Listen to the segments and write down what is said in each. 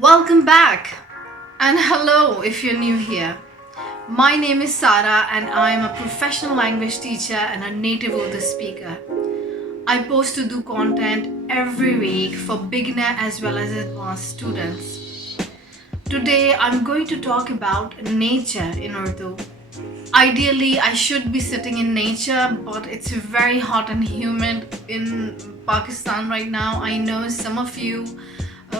Welcome back, and hello if you're new here. My name is Sara, and I am a professional language teacher and a native Urdu speaker. I post to do content every week for beginner as well as advanced students. Today, I'm going to talk about nature in Urdu. Ideally, I should be sitting in nature, but it's very hot and humid in Pakistan right now. I know some of you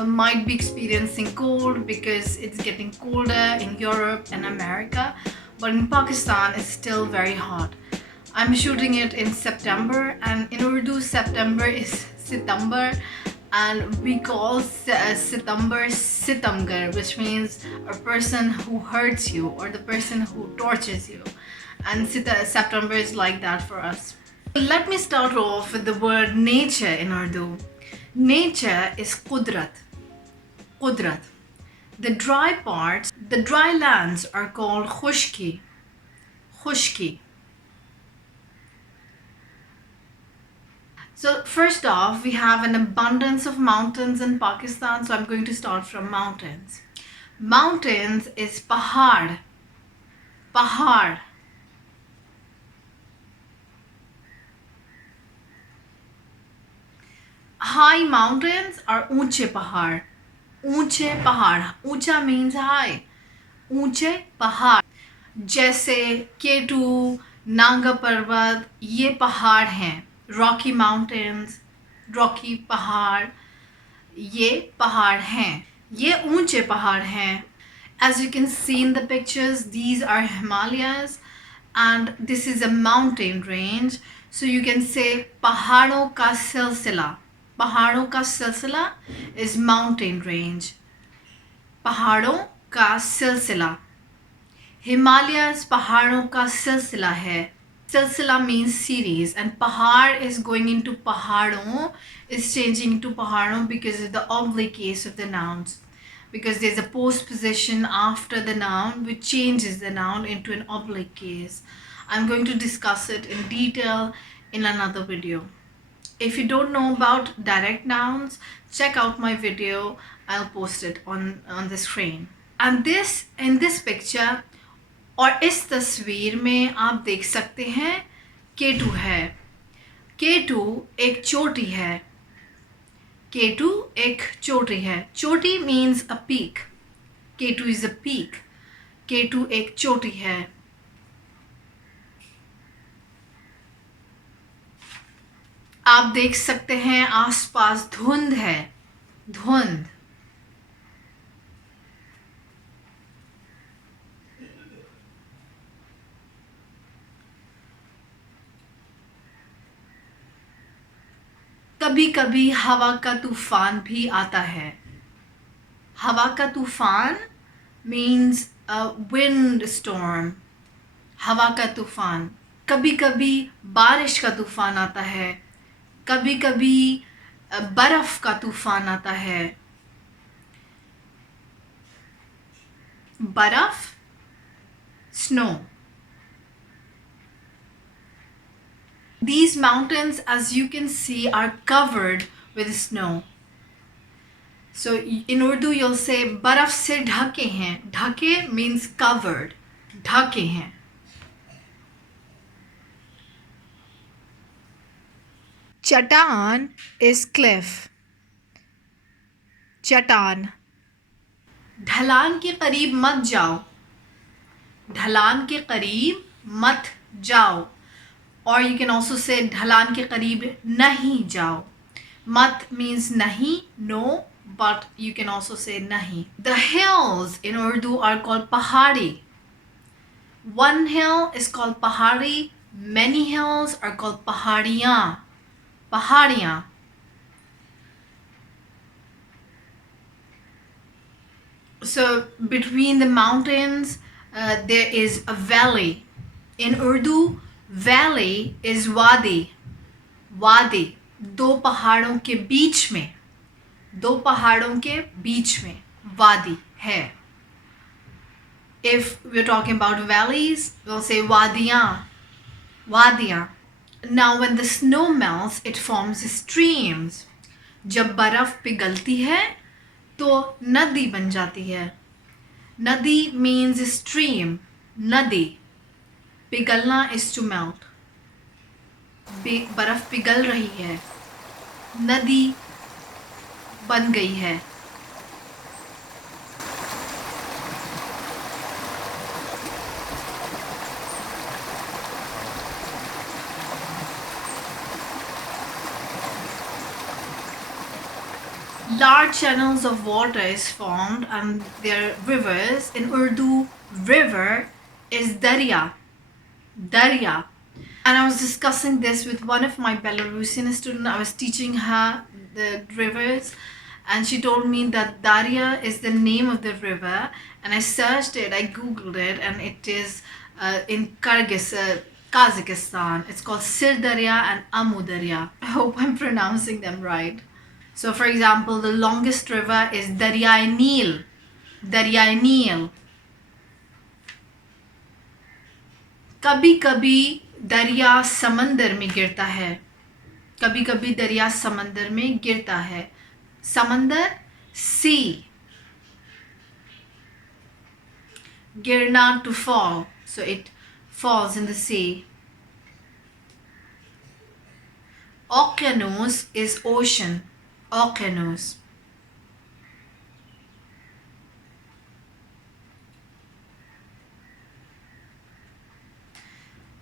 might be experiencing cold because it's getting colder in Europe and America, but in Pakistan, it's still very hot. I'm shooting it in September, and in Urdu, September is Sitambar, and we call Sitambar Sitamgar, which means a person who hurts you or the person who tortures you. And September is like that for us. Let me start off with the word nature in Urdu. Nature is Qudrat. Qudrat. The dry parts, the dry lands are called Khushki. Khushki. So first off, we have an abundance of mountains in Pakistan. So I'm going to start from mountains. Mountains is Pahad. Pahad. High mountains are ऊंचे पहाड़. ऊंचे पहाड़. ऊंचा means high. ऊंचे पहाड़. जैसे केटू, नांगा पर्वत, ये पहाड़ हैं. रॉकी माउंटेन्स, रॉकी पहाड़, ये पहाड़ हैं. ये ऊंचे पहाड़ हैं. As you can see in the pictures, these are Himalayas and this is a mountain range. So you can say पहाड़ों का सिलसिला. पहाड़ों का सिलसिला is mountain range. पहाड़ों का सिलसिला. Himalayas पहाड़ों का सिलसिला है. Silsila means series, and pahar is going into pahadon, is changing into pahadon because of the oblique case of the nouns. Because there's a postposition after the noun which changes the noun into an oblique case. I'm going to discuss it in detail in another video. If you don't know about direct nouns, check out my video. I'll post it on the screen. And this, in this picture, और इस तस्वीर में आप देख सकते हैं केटू है. केटू एक चोटी है. केटू एक चोटी है. Choti means a peak. K two is a peak. K two एक चोटी है. आप देख सकते हैं आसपास धुंध है. धुंध. कभी कभी हवा का तूफान भी आता है. हवा का तूफान मीन्स अ विंड स्टॉर्म. हवा का तूफान. कभी कभी बारिश का तूफान आता है. कभी कभी बर्फ का तूफान आता है. बर्फ, snow. These mountains, as you can see, are covered with snow. So in Urdu you'll say बर्फ से ढके हैं. ढके means covered. ढके हैं. चट्टान is cliff. चट्टान. ढलान के करीब मत जाओ. ढलान के करीब मत जाओ. Or you can also say ढलान के करीब नहीं जाओ. मत means नहीं, no, but you can also say nahi. The hills in Urdu are called pahari. One hill is called pahari. Many hills are called pahariyan. Pahariyan. So between the mountains, there is a valley. In Urdu, valley is wadi. Wadi. दो पहाड़ों के बीच में. दो पहाड़ों के बीच में वादी है. If we're talking about valleys, we'll say wadiyan. Wadiyan. Now when the snow melts, it forms streams. जब बर्फ पिघलती है तो नदी बन जाती है. नदी means stream. नदी. पिघलना is to melt. बर्फ पिघल रही है. नदी बन गई है. Large channels of water is formed and their rivers. In Urdu, river is darya. Darya. And I was discussing this with one of my Belarusian students. I was teaching her the rivers, and she told me that Darya is the name of the river. And I searched it, I googled it, and it is in Kazakhstan. It's called Sir Darya and Amu Darya. I hope I'm pronouncing them right. So, for example, the longest river is Daryai Nil. Daryai Nil. कभी कभी दरिया समंदर में गिरता है. कभी कभी दरिया समंदर में गिरता है. समंदर, sea. गिरना, to fall. So it falls in the sea. Okeanos is ocean. Okeanos.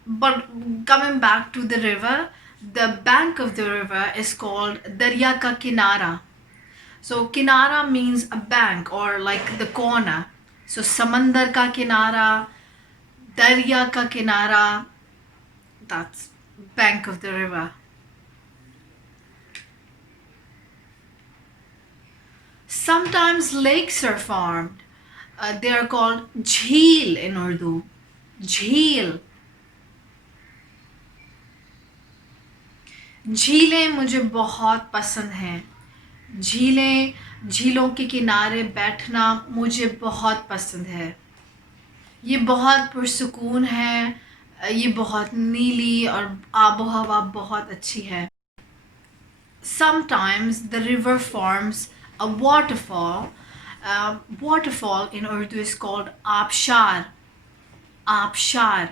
But coming back to the river, the bank of the river is called Darya ka Kinara. So Kinara means a bank or like the corner. So Samandar ka Kinara, Darya ka Kinara, that's bank of the river. Sometimes lakes are formed. They are called jheel in Urdu. Jheel. झीलें मुझे बहुत पसंद हैं. झीलों के किनारे बैठना मुझे बहुत पसंद है. ये बहुत पुरसुकून है. ये बहुत नीली और आबो हवा बहुत अच्छी है. Sometimes the river forms a waterfall. Waterfall in Urdu is called Abshar. Abshar.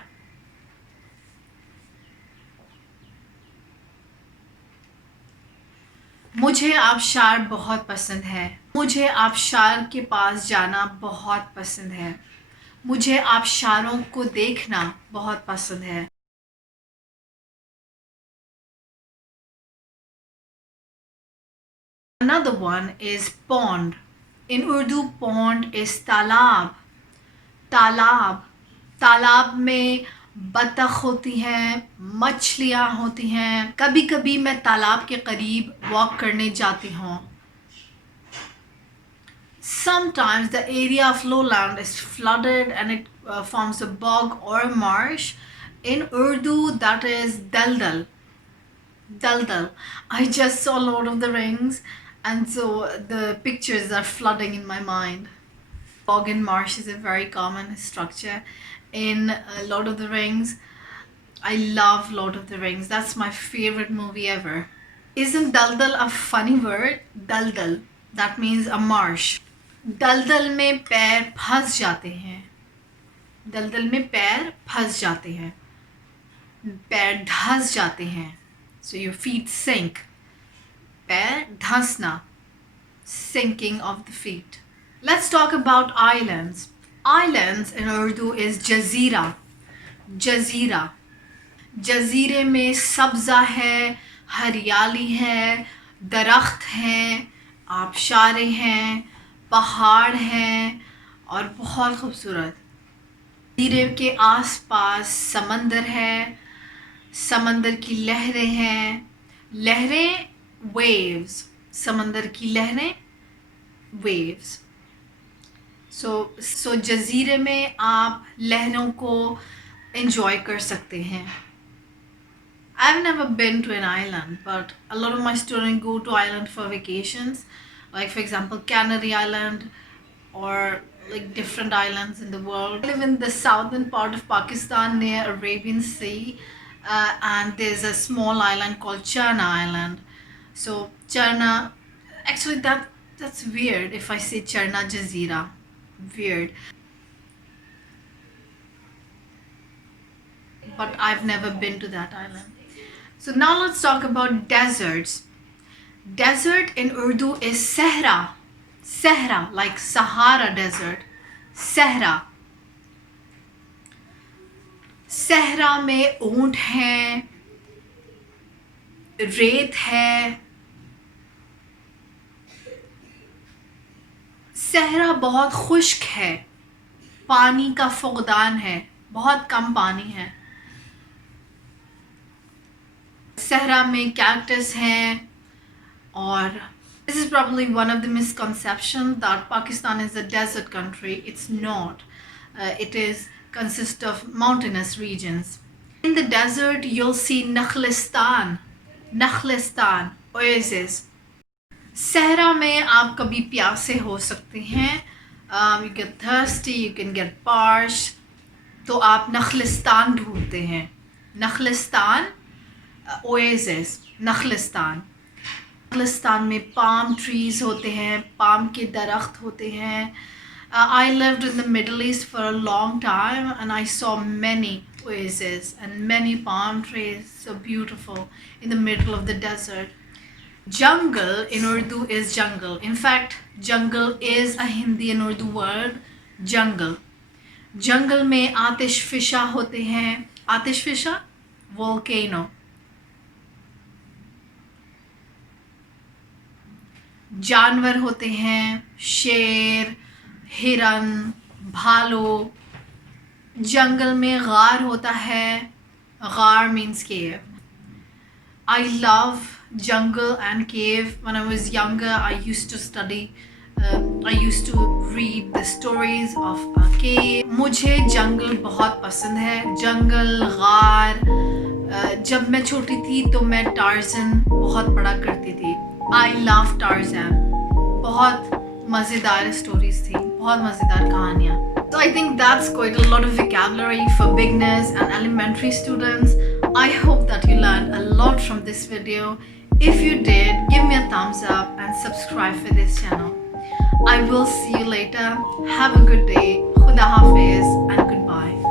मुझे आबशार बहुत पसंद है. मुझे आबशार के पास जाना बहुत पसंद है. मुझे आबशारों को देखना बहुत पसंद है. Another one is pond. In Urdu, pond is तालाब. तालाब. तालाब में बतख होती हैं, मछलियाँ होती हैं. कभी कभी मैं तालाब के करीब वॉक करने जाती हूँ. Sometimes the area of lowland is flooded and it forms a bog or a marsh. In Urdu, that is daldal. Daldal. I just saw Lord of the Rings, and so the pictures are flooding in my mind. Bog and marsh is a very common structure in Lord of the Rings. I love Lord of the Rings. That's my favorite movie ever. Isn't daldal a funny word? Daldal. That means a marsh. दलदल में पैर फंस जाते हैं. दलदल में पैर फंस जाते हैं. पैर धंस जाते हैं. So your feet sink. पैर धंसना. Sinking of the feet. Let's talk about islands. Islands in Urdu is jazeera. Jazeera. जज़ीरे में सब्ज़ा है, हरियाली है, दरख्त हैं, आबशारें हैं, पहाड़ हैं और बहुत खूबसूरत. जज़ीरे के आसपास समंदर है. समंदर की लहरें हैं. लहरें waves. समंदर की लहरें waves. So जज़ीरे में आप लहरों को enjoy कर सकते हैं. I've never been to an island, but a lot of my students go to island for vacations, like for example Canary Island or like different islands in the world. I live in the southern part of Pakistan near Arabian Sea, and there's a small island called Charna Island. So Charna, actually that That's weird if I say Charna Jazeera. Weird. But I've never been to that island. So now let's talk about deserts. Desert in Urdu is Sahara. Sahara, like Sahara Desert. Sahara. सहरा में ऊंट हैं, रेत है. सहरा बहुत खुश्क है, पानी का फुकदान है, बहुत कम पानी है. सहरा में कैक्टस हैं. और this is probably one of the misconceptions that Pakistan is a desert country. It's not. It is consist of mountainous regions. In the desert, you'll see Nakhlistan, oasis. सहरा में आप कभी प्यासे हो सकते हैं. You get thirsty, you can get parched. तो आप नखलिस्तान ढूंढते हैं. नखलिस्तान, oasis, नखलिस्तान. नखलिस्तान में palm trees होते हैं, palm के दरख्त होते हैं. I lived in the Middle East for a long time and I saw many oases and many palm trees, so beautiful, in the middle of the desert. Jungle in Urdu is jungle. In fact, jungle is a Hindi and Urdu word, jungle. Jungle में आतिश फिशा होते हैं. आतिश फिशा, volcano. जानवर होते हैं, शेर, हिरन, भालू. जंगल में गार होता है. गार means cave. I love jungle and cave. When I was younger, I used to study. I used to read the stories of a cave. मुझे जंगल बहुत पसंद है. जंगल, गार. जब मैं छोटी थी तो मैं टार्ज़न बहुत पढ़ा करती थी. I love Tarzan. बहुत मज़ेदार स्टोरीज थी, बहुत मज़ेदार कहानियाँ. So I think that's quite a lot of vocabulary for beginners and elementary students. I hope that you learned a lot from this video. If you did, give me a thumbs up and subscribe for this channel. I will see you later. Have a good day. Khuda Hafiz and goodbye.